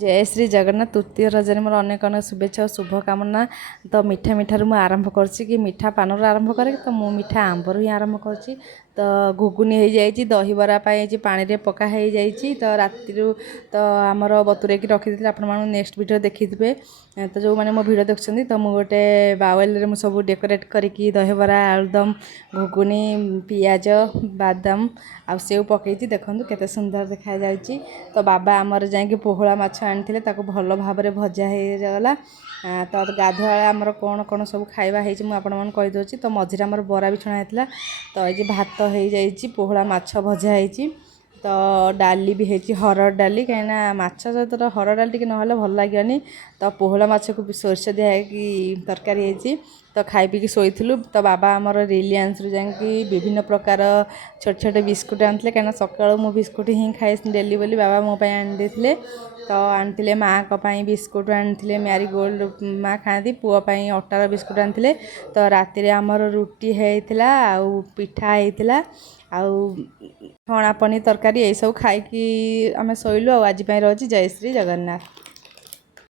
जय श्री जगन्नाथ तृतीय रजनी मोर अनेक अनेक शुभेच्छा और शुभकामना। तो मिठा मिठार मुझे आरंभ कर मिठा पानर आरंभ करे तो मु मिठा आंबर ही आरंभ कर तो घुगुनी हो जाए दहीबरा पानी रे पका हो जाए तो राति तो आमर बतुरे रखी आपण नेक्स्ट वीडियो देखी थे। तो जो मैंने मो वीडियो देखते तो मुझे गोटे बाउल में सब डेकोरेट करके दहीबरा आलुदम घुगुनी पियाज बादाम आउ सेव पकई देखो केते सुंदर देखा जाउची। तो बाबा आमर जाए पोहला माछ आनी भल भाव भजा होगला। तो गाधुआ आमर कौन कौन सब खाଇବା ହେଇଛି ମୁଁ ଆପଣମାନଙ୍କୁ କହିଦେଉଛି। तो मझिरे आमर बरा भी छणा ହେଇଥିଲା। तो ये भात हो जाइए पोहला माछ भजा ହେଇଛି। तो डाली भी है हरड़ डाली कहीं माछ सहित तो हरड़ डाली टी ना भल लगे। तो पोहला माछ को सोरष दिखाई तरकारी होती। तो खाई पी शोलु। तो बाबा आमर रिलायंस रू जाकि विभिन्न प्रकार छोट छोट बिस्कुट आनी कहीं सका मु बिस्कुट ही खाए डेली बोली बाबा मो आनी। तो आनी माँ को बिस्कुट आनी मैरी गोल्ड माँ खाती पुओं अटार बिस्कुट आनी। तो राति आमर रुटी होता आउ पिठा होता आउ छणा पनीर तरकारी यही सब खाई आम शोलु। आज रही जय श्री जगन्नाथ।